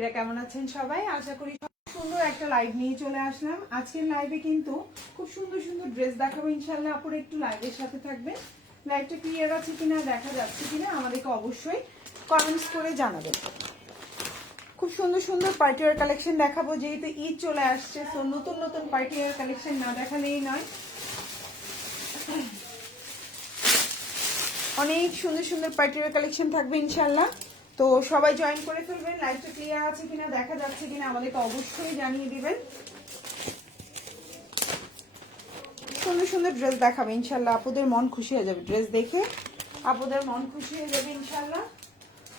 এরা কেমন আছেন সবাই? আশা করি সুন্দর একটা লাইভ নিয়ে চলে আসলাম। আজকের লাইভে কিন্তু খুব সুন্দর সুন্দর ড্রেস দেখাবো ইনশাআল্লাহ। আপুরা একটু লাইভের সাথে থাকবেন। লাইভটা ক্লিয়ার আছে কিনা, দেখা যাচ্ছে কিনা আমাদেরকে অবশ্যই কমেন্টস করে জানাবেন। খুব সুন্দর সুন্দর পার্টিওয়ার কালেকশন দেখাবো, যেহেতু ঈদ চলে আসছে, তো নতুন নতুন পার্টিওয়ার কালেকশন না দেখালেই নয়। অনেক সুন্দর সুন্দর পার্টিওয়ার কালেকশন থাকবে ইনশাআল্লাহ। তো সবাই জয়েন করে ফেলবেন। লাইভটা ক্লিয়ার আছে কিনা, দেখা যাচ্ছে কিনা আমাদেরকে অবশ্যই জানিয়ে দিবেন। সুন্দর সুন্দর ড্রেস দেখাবে ইনশাআল্লাহ, আপুদের মন খুশি হয়ে যাবে। ড্রেস দেখে আপুদের মন খুশি হয়ে যাবে ইনশাআল্লাহ।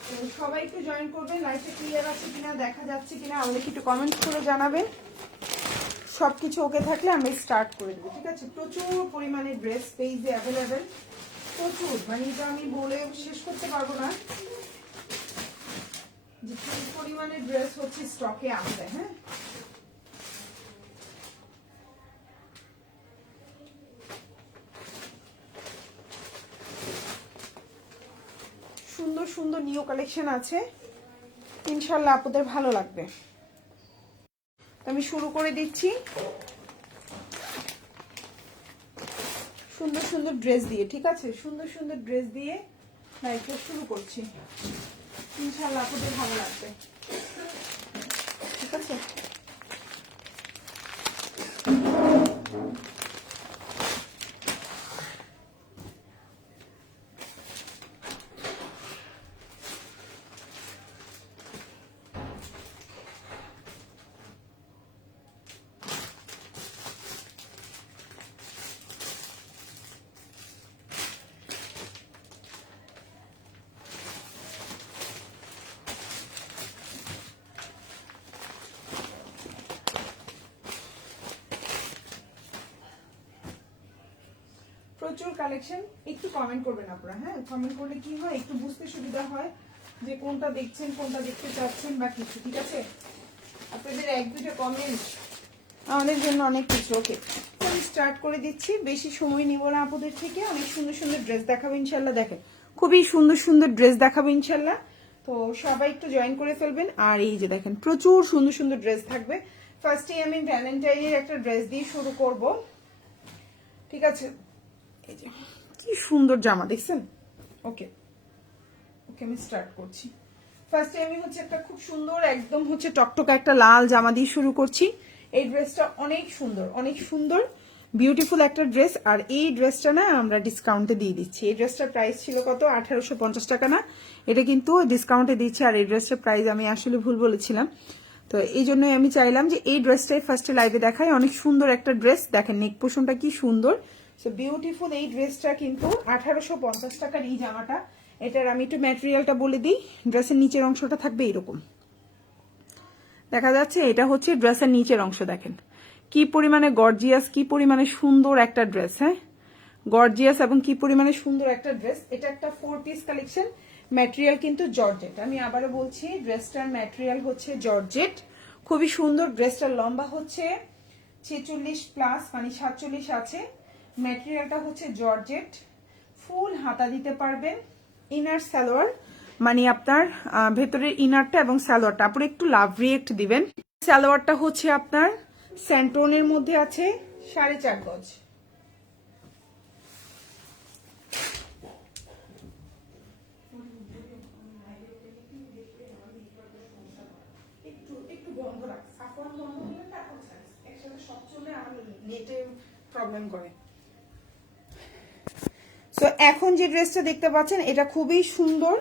তো সবাই একটু জয়েন করবেন। লাইভটা ক্লিয়ার আছে কিনা, দেখা যাচ্ছে কিনা আমাদেরকে একটু কমেন্ট করে জানাবেন। সবকিছু ওকে থাকলে আমরা স্টার্ট করে দেবো, ঠিক আছে? প্রচুর পরিমাণে ড্রেস পেজে অ্যাভেলেবেল, প্রচুর, মানে এটা আমি বলে শেষ করতে পারবো না যে কি পরিমাণে ড্রেস হচ্ছে স্টকে আছে। হ্যাঁ, সুন্দর সুন্দর নিউ কালেকশন আছে ইনশাআল্লাহ, আপনাদের ভালো লাগবে। আমি শুরু করে দিচ্ছি সুন্দর সুন্দর ড্রেস দিয়ে, ঠিক আছে? সুন্দর সুন্দর ড্রেস দিয়ে লাইভটা শুরু করছি ইনশাআল্লাহ, আপনাদের ভালো লাগবে, ঠিক আছে? প্রচুর কালেকশন। একটু কমেন্ট করবেন আপনারা, হ্যাঁ? কমেন্ট করলে কি হয়, একটু বুঝতে সুবিধা হয় যে কোনটা দেখছেন, কোনটা দেখতে চাচ্ছেন বা কিছু, ঠিক আছে? আপনাদের এক দুটো কমেন্ট আমাদের জন্য অনেক কিছু। ওকে, আমি স্টার্ট করে দিচ্ছি, বেশি সময় নিব না আপনাদের থেকে। অনেক সুন্দর সুন্দর ড্রেস দেখাবো ইনশাল্লাহ। দেখেন, খুবই সুন্দর সুন্দর ড্রেস দেখাবো ইনশাল্লাহ। তো সবাই একটু জয়েন করে ফেলবেন। আর এই যে দেখেন, প্রচুর সুন্দর সুন্দর ড্রেস থাকবে। ফার্স্টে আমি ভ্যালেন্টাইনের একটা ড্রেস দিয়ে শুরু করব, ঠিক আছে? এই যে কি সুন্দর জামা দেখছেন। ওকে ওকে, আমি স্টার্ট করছি। ফার্স্টে আমি হচ্ছে একটা খুব সুন্দর একদম হচ্ছে টকটকা একটা লাল জামা দিয়ে শুরু করছি। এই ড্রেসটা অনেক সুন্দর, অনেক সুন্দর, বিউটিফুল একটা ড্রেস। আর এই ড্রেসটা না আমরা ডিসকাউন্টে দিয়ে দিচ্ছি। এই ড্রেসটার প্রাইস ছিল কত? 1850 টাকা না, এটা কিন্তু ডিসকাউন্টে দিচ্ছি। আর এই ড্রেসটার প্রাইস আমি আসলে ভুল বলেছিলাম, তো এই জন্যই আমি চাইলাম যে এই ড্রেসটাই ফার্স্টে লাইভে দেখাই। অনেক সুন্দর একটা ড্রেস, দেখেন নেক পোর্শনটা কি সুন্দর, সো বিউটিফুল। এই ড্রেসটা কিন্তু 1850 টাকার এই জামাটা। এটার আমি একটু ম্যাটেরিয়ালটা বলে দিই। ড্রেসের নিচের অংশটা থাকবে এরকম, দেখা যাচ্ছে? এটা হচ্ছে ড্রেসের নিচের অংশ। দেখেন কি পরিমাণে গর্জিয়াস, কি পরিমাণে সুন্দর একটা ড্রেস। হ্যাঁ, গর্জিয়াস এবং কি পরিমাণে সুন্দর একটা ড্রেস। এটা একটা 4 পিস কালেকশন। ম্যাটেরিয়াল কিন্তু জর্জেট। আমি আবারও বলছি, ড্রেসটার ম্যাটেরিয়াল হচ্ছে জর্জেট, খুবই সুন্দর। ড্রেসটার লম্বা হচ্ছে 46 প্লাস, মানে 47 আছে। ম্যাটেরিয়ালটা হচ্ছে জর্জেট, ফুল হাতা দিতে পারবেন। ইনার সালোয়ার, মানে আপনার ভেতরের ইনারটা এবং সালোয়ারটা আপনার একটু লাভ রিয়েক্ট দিবেন। সালোয়ারটা হচ্ছে আপনার স্যান্টোনের মধ্যে আছে, 4.5 গজ। একটু বন্ধ রাখ, সাফন বন্ধ হলে তারপর একসাথে সব চলে, আমার নেটে প্রবলেম করে। তো এখন যে ড্রেসটা দেখতে পাচ্ছেন, এটা খুবই সুন্দর,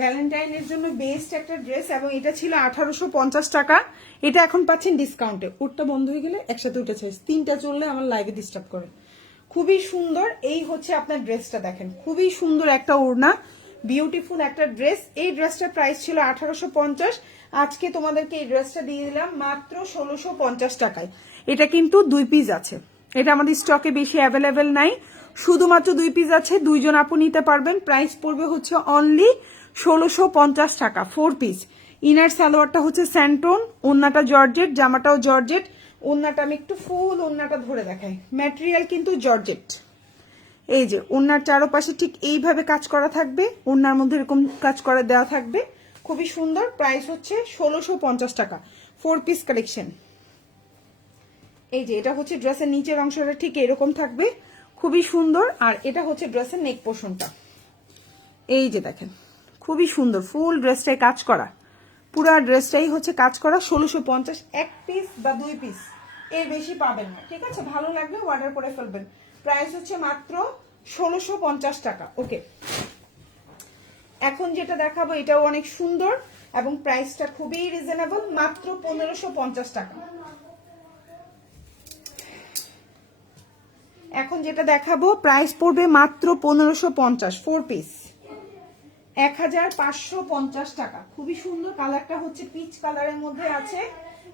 ভ্যালেন্টাইনের জন্য বেস্ট একটা ড্রেস। এবং এটা ছিল 1850 টাকা, এটা এখন পাচ্ছেন ডিসকাউন্টে। উটটা বন্ধ হয়ে গেলে একসাথে উঠেছে, তিনটা চললে আমার লাইভে ডিস্টার্ব করে। খুবই সুন্দর। এই হচ্ছে আপনার ড্রেসটা, দেখেন খুবই সুন্দর একটা ওড়না, বিউটিফুল একটা ড্রেস। এই ড্রেসটার প্রাইস ছিল 1850, আজকে তোমাদেরকে এই ড্রেসটা দিয়ে দিলাম মাত্র 1650 টাকায়। এটা কিন্তু 2 পিস আছে, এটা আমাদের স্টকে বেশি অ্যাভেলেবেল নাই, শুধুমাত্র 2 পিস আছে। 2 জন আপু নিতে পারবেন। প্রাইস পড়বে হচ্ছে অনলি 1650 টাকা, 4 পিস। ইনার সালোয়ারটা হচ্ছে স্যান্টোন, ওন্নাটা জর্জেট, জামাটাও জর্জেট। ওন্নাটা আমি একটু ফুল ওন্নাটা ধরে দেখাই, ম্যাটেরিয়াল কিন্তু জর্জেট। এই যে ওন্নার চারপাশে ঠিক এইভাবে কাজ করা থাকবে, ওন্নার মধ্যে এরকম কাজ করে দেওয়া থাকবে। খুবই সুন্দর, প্রাইস হচ্ছে 1650 টাকা, 4 পিস কালেকশন। এই যে এটা হচ্ছে ড্রেসের নিচের অংশটা ঠিক এরকম থাকবে, খুবই সুন্দর। আর এটা হচ্ছে ড্রেসের নেক পোর্শনটা, এই যে দেখেন খুবই সুন্দর, ফুল ড্রেসটাই কাজ করা, পুরা ড্রেসটাই হচ্ছে কাজ করা। 1650, 1 পিস বা 2 পিস, এর বেশি পাবেন না, ঠিক আছে? ভালো লাগলে অর্ডার করে ফেলবেন। প্রাইস হচ্ছে মাত্র 1650 টাকা। ওকে, এখন যেটা দেখাবো এটাও অনেক সুন্দর এবং প্রাইসটা খুবই রিজনেবল, মাত্র 1550 টাকা। এখন যেটা দেখাবো প্রাইস পড়বে মাত্র 1550, 4 পিস, 1550 টাকা। খুবই সুন্দর, কালারটা হচ্ছে পিচ কালারের মধ্যে আছে,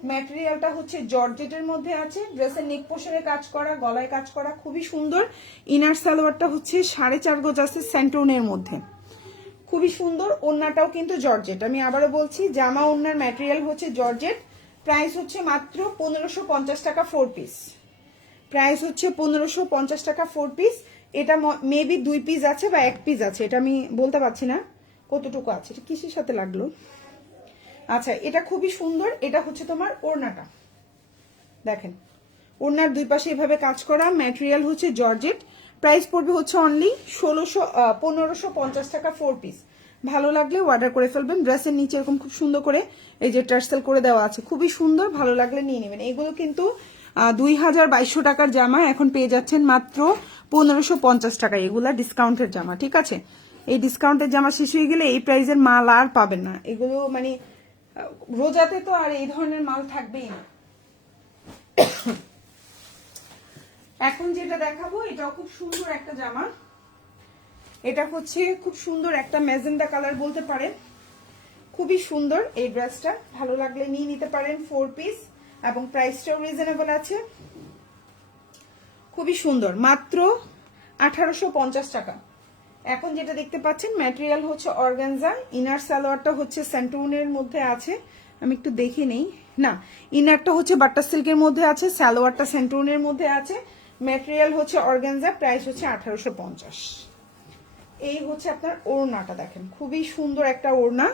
ম্যাটেরিয়ালটা হচ্ছে জর্জেটের মধ্যে আছে, ড্রেসের নেক পোর্শনে কাজ করা, গলায় কাজ করা, খুবই সুন্দর। ইনার সালোয়ারটা হচ্ছে 4.5 গজ আছে স্যান্টোনের মধ্যে, খুবই সুন্দর। ওড়নাটাও কিন্তু জর্জেট, আমি আবারও বলছি জামা ওড়নার ম্যাটেরিয়াল হচ্ছে জর্জেট। প্রাইস হচ্ছে মাত্র 1550 টাকা, 4 পিস। প্রাইস হচ্ছে 1550 টাকা, 4 পিস। এটা মেবি 2 পিস আছে বা 1 পিস আছে, এটা আমি বলতে পারছি না কতটুকু আছে। এটা কিসের সাথে লাগলো? আচ্ছা, এটা খুবই সুন্দর। এটা হচ্ছে তোমার ওড়নাটা, দেখেন ওড়নার দুই পাশে এভাবে কাজ করা, ম্যাটেরিয়াল হচ্ছে জর্জেট। প্রাইস পড়বে হচ্ছে অনলি 1550 টাকা, 4 পিস। ভালো লাগলে অর্ডার করে ফেলবেন। ড্রেসের নিচে এরকম খুব সুন্দর করে এই যে টার্সেল করে দেওয়া আছে, খুবই সুন্দর, ভালো লাগলে নিয়ে নেবেন। এগুলো কিন্তু 2200 টাকার জামা এখন পেয়ে যাচ্ছেন মাত্র 1550 টাকা। এগুলা ডিসকাউন্টের জামা, ঠিক আছে? এই ডিসকাউন্টের জামা শেষ হয়ে গেলে এই প্রাইসের মাল আর পাবেন না। এগুলো মানে রোজাতে তো আর এই ধরনের মাল থাকবেই না। এখন যেটা দেখাবো এটাও খুব সুন্দর একটা জামা, এটা হচ্ছে খুব সুন্দর একটা ম্যাজেন্ডা কালার বলতে পারেন, খুবই সুন্দর এই ড্রেসটা। ভালো লাগলে নিয়ে নিতে পারেন, 4 পিস এবং প্রাইসটাও রিজনেবল আছে, খুবই সুন্দর, মাত্র 1850 টাকা। এখন যেটা দেখতে পাচ্ছেন ম্যাটেরিয়াল হচ্ছে অর্গানজা, ইনার সালোয়ারটা হচ্ছে স্যান্টোনের মধ্যে আছে, আমি একটু দেখে নেই, না ইনারটা হচ্ছে বাটার সিল্কের মধ্যে আছে, সালোয়ারটা স্যান্টোনের মধ্যে আছে, ম্যাটেরিয়াল হচ্ছে অর্গানজা, প্রাইস হচ্ছে 1850। এই হচ্ছে আপনার ওড়নাটা, দেখেন খুবই সুন্দর একটা ওড়না,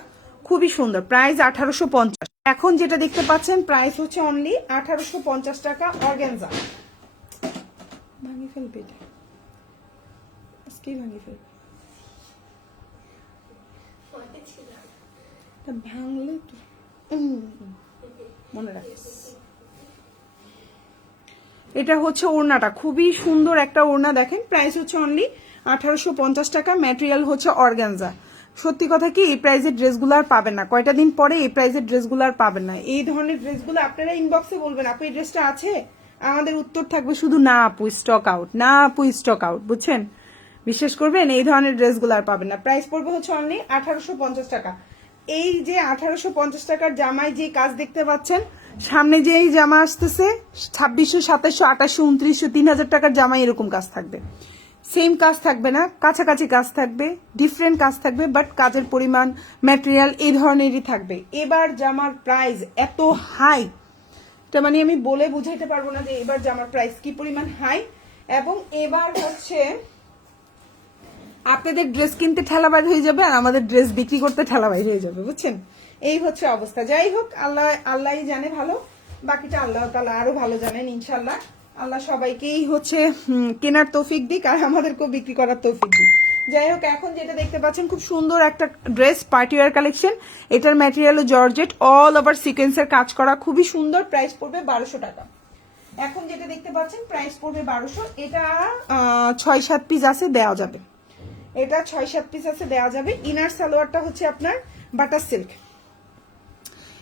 খুবই সুন্দর, প্রাইস 1850। এখন যেটা দেখতে পাচ্ছেন প্রাইস হচ্ছে অনলি 1850 টাকা, অর্গানজা। ভাঙি ফেলবে এটা, আজকে ভাঙি ফেলবে, ভাঙলে তো মনে রাখিস। এটা হচ্ছে ওড়নাটা, খুবই সুন্দর একটা ওড়না, দেখেন প্রাইস হচ্ছে অনলি 1850 টাকা, ম্যাটেরিয়াল হচ্ছে অর্গানজা। সত্যি কথা কি এই প্রাইসের ড্রেসগুলো আর পাবেন না, কয়টা দিন পরে এই প্রাইসের ড্রেসগুলো আর পাবেন না। এই ধরনের ড্রেসগুলো আপনারা ইনবক্সে বলবেন আপু এই ড্রেসটা আছে, আমাদের উত্তর থাকবে শুধু না আপু স্টক আউট, না আপু স্টক আউট, বুঝছেন? বিশ্বাস করবেন এই ধরনের ড্রেসগুলো আর পাবেন না। প্রাইস পড়বে হচ্ছে অনলি 1850 টাকা। এই যে 1850 টাকার জামায় যে কাজ দেখতে পাচ্ছেন, সামনে যে এই জামা আসতেছে 2600, 2700, 2800, 2900, 3000 টাকার জামায় এরকম কাজ থাকবে। সেম কাজ থাকবে না, কাছাকাছি কাজ থাকবে, ডিফারেন্ট কাজ থাকবে, বাট কাজের পরিমাণ ম্যাটেরিয়াল এই ধরনেরই থাকবে। এবার জামার প্রাইস এত হাই, এটা মানে আমি বলে বুঝাইতে পারবো না যে এবার জামার প্রাইস কি পরিমাণ হাই। এবং এবার হচ্ছে আপনাদের ড্রেস কিনতে ঠেলা বাইর হয়ে যাবে আর আমাদের ড্রেস বিক্রি করতে ঠেলা বাইর হয়ে যাবে, বুঝছেন? এই হচ্ছে অবস্থা। যাই হোক, আল্লাহই জানে ভালো, বাকিটা আল্লাহ তাআলা আরো ভালো জানেন ইনশাল্লাহ। আল্লাহ সবাইকেই হচ্ছে কেনার তৌফিক দিক আর আমাদেরকেও বিক্রি করার তৌফিক দিক। যাই হোক, এখন যেটা দেখতে পাচ্ছেন খুব সুন্দর একটা ড্রেস, পার্টি ওয়্যার কালেকশন। এটার ম্যাটেরিয়াল জর্জেট, অল ওভার সিকোয়েন্সের কাজ করা, খুবই সুন্দর। প্রাইস পড়বে 1200 টাকা। এখন যেটা দেখতে পাচ্ছেন প্রাইস পড়বে 1200। এটা 6-7 পিস আছে, দেওয়া যাবে, এটা 6-7 পিস আছে, দেওয়া যাবে। ইনার সালোয়ারটা হচ্ছে আপনার বাটার সিল্ক,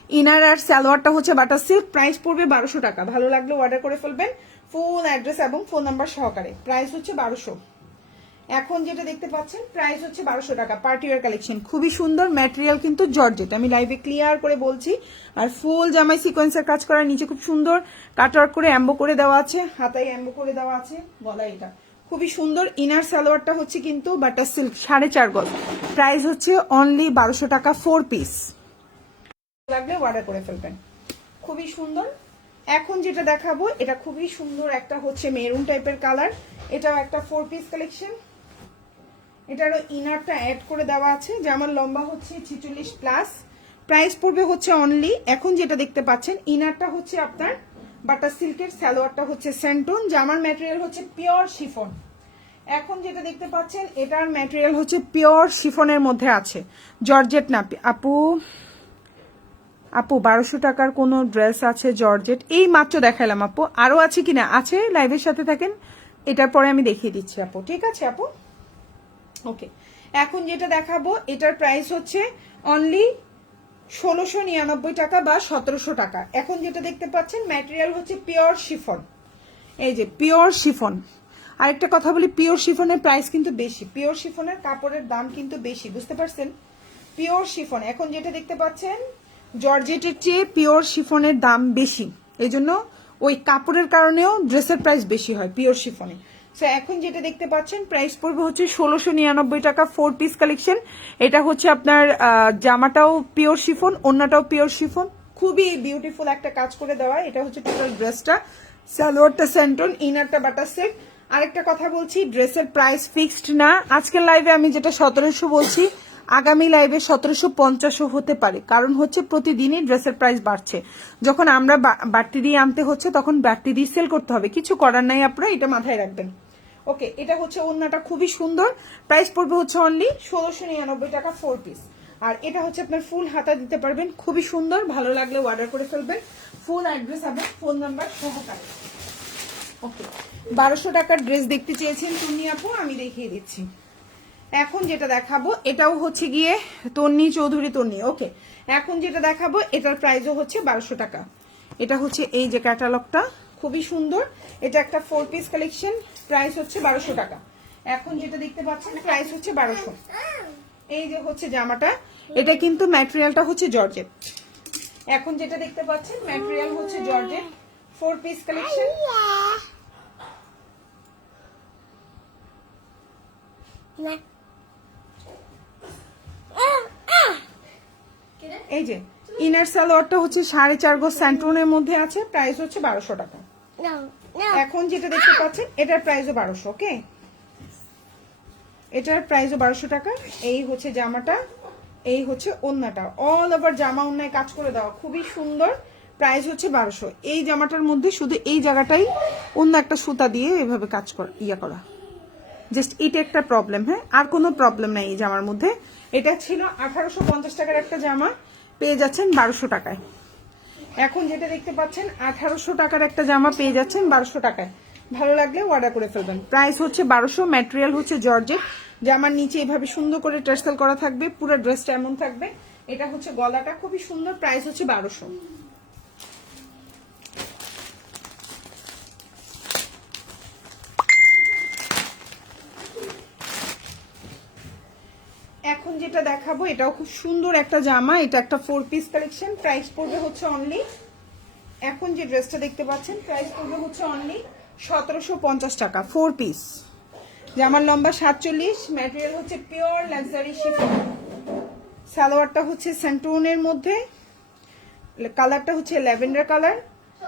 ইনার আর সালোয়ারটা হচ্ছে বাটার সিল্ক, প্রাইস পড়বে 1200 টাকা। ভালো লাগলে অর্ডার করে ফেলবেন, ফুল অ্যাড্রেস এবং ফোন নাম্বার সহকারে। প্রাইস হচ্ছে 1200। এখন যেটা দেখতে পাচ্ছেন প্রাইস হচ্ছে 1200 টাকা, পার্টি ওয়্যার কালেকশন, খুবই সুন্দর। ম্যাটেরিয়াল কিন্তু জর্জেট, আমি লাইভে ক্লিয়ার করে বলছি। আর ফুল জামাই সিকোয়েন্সের কাজ করা, নিচে খুব সুন্দর কাটওয়ার্ক করে এমবো করে দেওয়া আছে, হাতায় এমবো করে দেওয়া আছে, গলায় এটা খুবই সুন্দর। ইনার সালোয়ারটা হচ্ছে কিন্তু বাটার সিল্ক, 4.5 গজ, প্রাইস হচ্ছে অনলি 1200 টাকা, 4 পিস। লাগলে অর্ডার করে ফেলবেন, খুবই সুন্দর। এখন যেটা দেখাবো এটা খুবই সুন্দর একটা হচ্ছে মেরুন টাইপের কালার, এটাও একটা 4 পিস কালেকশন। এটারও ইনারটা অ্যাড করে দেওয়া আছে, জামার লম্বা হচ্ছে 46+, প্রাইস পড়বে হচ্ছে অনলি, এখন যেটা দেখতে পাচ্ছেন ইনারটা হচ্ছে আপনার বাটার সিল্কের, সালোয়ারটা হচ্ছে স্যান্টন, জামার ম্যাটেরিয়াল হচ্ছে পিওর শিফন। এখন যেটা দেখতে পাচ্ছেন এটার ম্যাটেরিয়াল হচ্ছে পিওর শিফনের মধ্যে আছে, জর্জেট না। আপু 1200 টাকার কোনো ড্রেস আছে জর্জেট? এই মাত্র দেখালাম আপু, আরও আছে কিনা? আছে, লাইভের সাথে থাকেন, এটার পরে আমি দেখিয়ে দিচ্ছি আপু, ঠিক আছে আপু? ওকে, এখন যেটা দেখাবো এটার প্রাইস হচ্ছে অনলি 1699 টাকা বা 1700 টাকা। এখন যেটা দেখতে পাচ্ছেন ম্যাটেরিয়াল হচ্ছে পিওর শিফন, এই যে পিওর শিফন। আরেকটা কথা বলি, পিওর শিফনের প্রাইস কিন্তু বেশি, পিওর শিফনের কাপড়ের দাম কিন্তু বেশি, বুঝতে পারছেন? পিওর শিফন এখন যেটা দেখতে পাচ্ছেন জর্জেটের চেয়ে পিওর শিফনের দাম বেশি, এই জন্য ওই কাপড়ের কারণেও ড্রেসের প্রাইস বেশি হয় পিওর শিফনে। সো এখন যেটা দেখতে পাচ্ছেন প্রাইস পড়বে হচ্ছে 1699 টাকা, 4 পিস কালেকশন। এটা হচ্ছে আপনার জামাটাও পিওর শিফন, ওড়নাটাও পিওর শিফন, খুবই বিউটিফুল একটা কাজ করে দেওয়া। এটা হচ্ছে টোটাল ড্রেসটা, সালোয়ারটা স্যান্টন, ইনারটা বাটার সিল্ক। আরেকটা কথা বলছি, ড্রেসের প্রাইস ফিক্সড না। আজকের লাইভে আমি যেটা 1700 বলছি, আগামী লাইভে 1750 হতে পারে, কারণ হচ্ছে প্রতিদিনই ড্রেসের প্রাইস বাড়ছে। যখন আমরা বাড়তি দিয়ে আনতে হচ্ছে তখন বাড়তি দিয়ে সেল করতে হবে, কিছু করার নাই, আপনারা এটা মাথায় রাখবেন। ওকে, এটা হচ্ছে ওড়নাটা খুবই সুন্দর, প্রাইস পড়বে হচ্ছে অনলি 1699 টাকা, 4 পিস। আর এটা হচ্ছে আপনার ফুল হাতা দিতে পারবেন, খুবই সুন্দর, ভালো লাগলে অর্ডার করে ফেলবেন, ফুল অ্যাড্রেস এবং ফোন নাম্বার সহকারে। ওকে, 1200 টাকার ড্রেস দেখতে চেয়েছেন তুমি আপু, আমি দেখিয়ে দিচ্ছি। এখন যেটা দেখাবো এটাও হচ্ছে গিয়ে তন্নি চৌধুরী তন্নি। ওকে, এখন যেটা দেখাবো এটার প্রাইসও হচ্ছে 1200 টাকা। এটা হচ্ছে এই যে ক্যাটালগটা, খুবই সুন্দর, এটা একটা 4 পিস কালেকশন, প্রাইস হচ্ছে 1200 টাকা। এখন যেটা দেখতে পাচ্ছেন প্রাইস হচ্ছে 1200। এই যে হচ্ছে জামাটা, এটা কিন্তু ম্যাটেরিয়ালটা হচ্ছে জর্জেট। এখন যেটা দেখতে পাচ্ছেন ম্যাটেরিয়াল হচ্ছে জর্জেট, 4 পিস কালেকশন। এই যে ইনার সালোয়ারটা হচ্ছে 4.5 গজ স্যান্টনের মধ্যে আছে, প্রাইস হচ্ছে 1200 টাকা। এখন যেটা দেখতে পাচ্ছেন এটার প্রাইসও 1200। ওকে, এটার প্রাইসও 1200 টাকা। এই হচ্ছে জামাটা, এই হচ্ছে ওড়নাটা, অল ওভার জামা ওড়নায় কাজ করে দেওয়া, খুবই সুন্দর, প্রাইস হচ্ছে 1200। এই জামাটার মধ্যে শুধু এই জায়গাটাই অন্য একটা সুতা দিয়ে এভাবে কাজ করা, জাস্ট এটা একটা প্রবলেম। হ্যাঁ, আর কোনো প্রবলেম নাই এই জামার মধ্যে। এটা ছিল 1850 টাকার একটা জামা, পেয়ে যাচ্ছেন 1200 টাকায়। এখন যেটা দেখতে পাচ্ছেন 1800 টাকার একটা জামা পেয়ে যাচ্ছেন 1200 টাকায়, ভালো লাগলে অর্ডার করে ফেলবেন। প্রাইস হচ্ছে 1200, ম্যাটেরিয়াল হচ্ছে জর্জেট, জামার নিচে এভাবে সুন্দর করে টার্সেল করা থাকবে, পুরো ড্রেসটা এমন থাকবে। এটা হচ্ছে গলাটা, খুবই সুন্দর, প্রাইস হচ্ছে 1200। এখন যেটা দেখাবো এটাও খুব সুন্দর একটা জামা, এটা একটা 4 পিস কালেকশন, প্রাইস পড়বে হচ্ছে অনলি, এখন যে ড্রেসটা দেখতে পাচ্ছেন প্রাইস পড়বে হচ্ছে অনলি 1750 টাকা, 4 পিস। জামার লম্বা 47, ম্যাটেরিয়াল হচ্ছে পিওর লাক্সারি শিফন, সালোয়ারটা হচ্ছে স্যান্টোনের মধ্যে, কালারটা হচ্ছে ল্যাভেন্ডার কালার,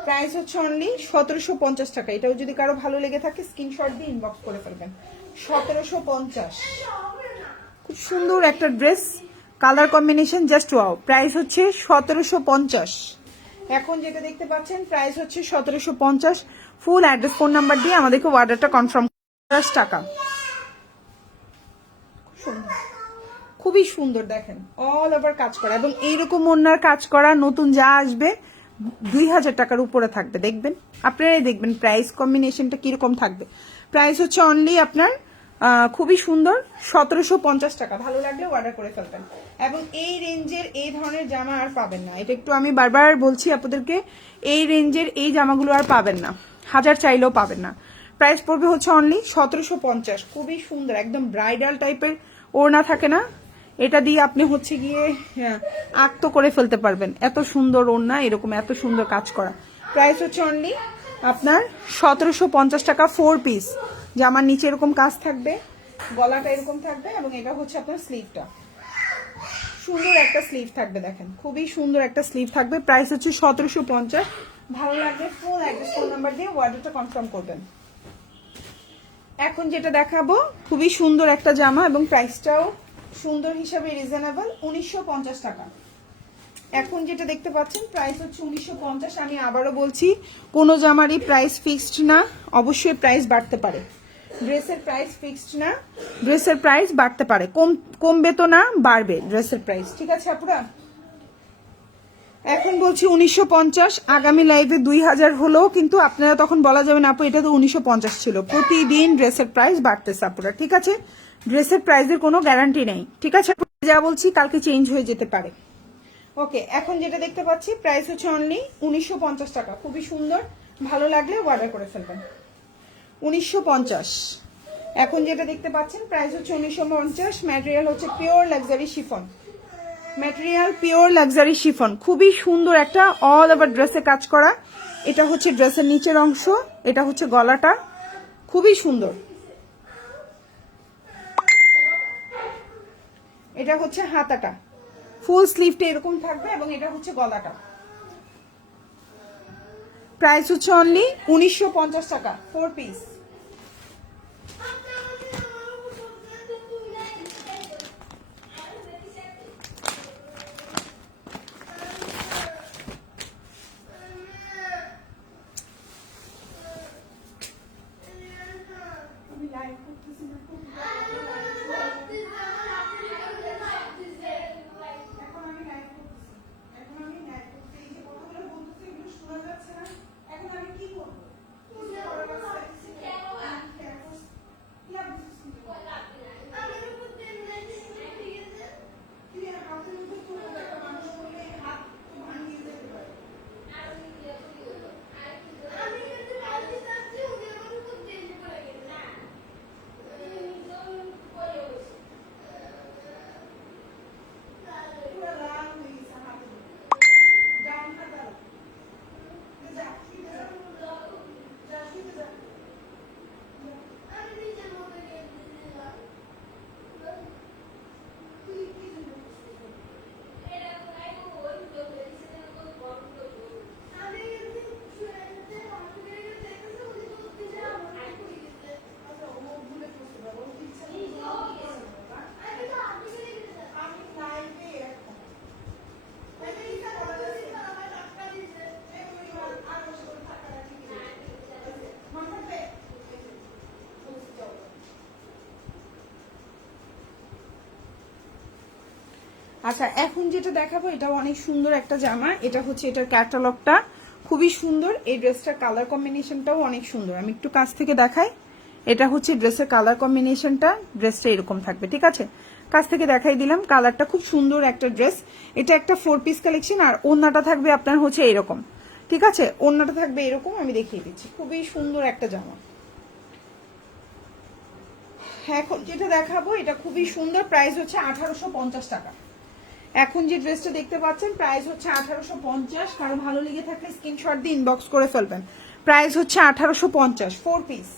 প্রাইস হচ্ছে অনলি 1750 টাকা। এটাও যদি কারো ভালো লেগে থাকে স্ক্রিনশট দিয়ে ইনবক্স করে ফেলবেন। 1750, খুব সুন্দর একটা dress, colour combination just wow, price হচ্ছে 1750। এখন যেটা দেখতে পাচ্ছেন প্রাইস হচ্ছে 1750, ফুল অ্যাড্রেস ফোন নাম্বার দিয়ে আমাদেরকে অর্ডারটা কনফার্ম 10 টাকা। খুবই সুন্দর, দেখেন অল ওভার কাজ করা, এবং এইরকম ওড়নার কাজ করা নতুন যা আসবে 2000 টাকার উপরে থাকবে, দেখবেন আপনারাই দেখবেন প্রাইস কম্বিনেশনটা কিরকম থাকবে। প্রাইস হচ্ছে অনলি আপনার খুবই সুন্দর 1750 টাকা, ভালো লাগলে অর্ডার করে ফেলবেন। এবং এই রেঞ্জের এই ধরনের জামা আর পাবেন না, এটা একটু আমি বারবার বলছি আপনাদেরকে, এই রেঞ্জের এই জামাগুলো আর পাবেন না, হাজার চাইলেও পাবেন না। প্রাইস পড়বে হচ্ছে অনলি 1750, খুবই সুন্দর, একদম ব্রাইডাল টাইপের ওড়না থাকে না, এটা দিয়ে আপনি হচ্ছে গিয়ে আক্ত করে ফেলতে পারবেন, এত সুন্দর ওড়না, এরকম এত সুন্দর কাজ করা। প্রাইস হচ্ছে অনলি আপনার 1750 টাকা, 4 পিস। জামার নিচে এরকম কাজ থাকবে, গলাটা এরকম থাকবে, এবং এটা হচ্ছে আপনার স্লিভটা, সুন্দর একটা স্লিভ থাকবে, দেখেন খুবই সুন্দর একটা স্লিভ থাকবে। প্রাইস হচ্ছে 1750, ভালো লাগবে ফুল অ্যাড্রেস ফোন নাম্বার দিয়ে অর্ডারটা কনফার্ম করবেন। এখন যেটা দেখাবো খুবই সুন্দর একটা জামা এবং প্রাইসটাও সুন্দর হিসাবে রিজনেবল, 1950 টাকা। এখন যেটা দেখতে পাচ্ছেন প্রাইস হচ্ছে 1950। আমি আবারও বলছি কোনো জামারই প্রাইস ফিক্সড না, অবশ্যই প্রাইস বাড়তে পারে। ড্রেসের প্রাইস ফিক্সড না, ড্রেসের প্রাইস বাড়তে পারে, কমবে তো না, বাড়বে ড্রেসের প্রাইস, ঠিক আছে আপুরা? এখন বলছি 1950, আগামী লাইভে 2000 হলেও কিন্তু আপনারা তখন বলা যাবে না আপু এটা তো 1950 ছিল। প্রতিদিন ড্রেসের প্রাইস বাড়তেছে আপুরা, ঠিক আছে? ড্রেসের প্রাইসের কোনো গ্যারান্টি নেই, ঠিক আছে? যা বলছি কালকে চেঞ্জ হয়ে যেতে পারে। ওকে, এখন যেটা দেখতে পাচ্ছি প্রাইস হচ্ছে অনলি 1950 টাকা। খুবই সুন্দর, ভালো লাগলে অর্ডার করে ফেলবেন। 1950। এখন যেটা দেখতে পাচ্ছেন প্রাইস হচ্ছে 1950। ম্যাটেরিয়াল হচ্ছে pure luxury chiffon, material pure luxury chiffon, খুবই সুন্দর একটা অল ওভার ড্রেসে কাজ করা। এটা হচ্ছে ড্রেসের নিচের অংশ, এটা হচ্ছে গলাটা, খুবই সুন্দর। এটা হচ্ছে হাতাটা, ফুল স্লিভটা এরকম থাকবে এবং এটা হচ্ছে গলাটা। প্রাইস হচ্ছে অনলি 1950 টাকা, 4 পিস। আচ্ছা, এখন যেটা দেখাবো এটাও অনেক সুন্দর একটা জামা। এটা হচ্ছে এটার ক্যাটালগটা খুবই সুন্দর, এই ড্রেসটার কালার কম্বিনেশনটাও অনেক সুন্দর। আমি একটু কাছ থেকে দেখাই। এটা হচ্ছে ড্রেসের কালার কম্বিনেশনটা, ড্রেসটা এরকম থাকবে, ঠিক আছে? কাছ থেকে দেখাই দিলাম, কালারটা খুব সুন্দর একটা ড্রেস। এটা একটা 4 পিস কালেকশন, আর ওড়নাটা থাকবে আপনার হচ্ছে এরকম, ঠিক আছে? ওড়নাটা থাকবে এরকম, আমি দেখিয়ে দিচ্ছি। খুবই সুন্দর একটা জামা। এখন যেটা দেখাবো এটা খুবই সুন্দর, প্রাইস হচ্ছে 1850 টাকা। এখন যে ড্রেসটা দেখতে পাচ্ছেন প্রাইস হচ্ছে 1850। কারো ভালো লেগে থাকলে স্ক্রিনশট দিয়ে ইনবক্স করে ফেলবেন। প্রাইস হচ্ছে 1850, 4 পিস।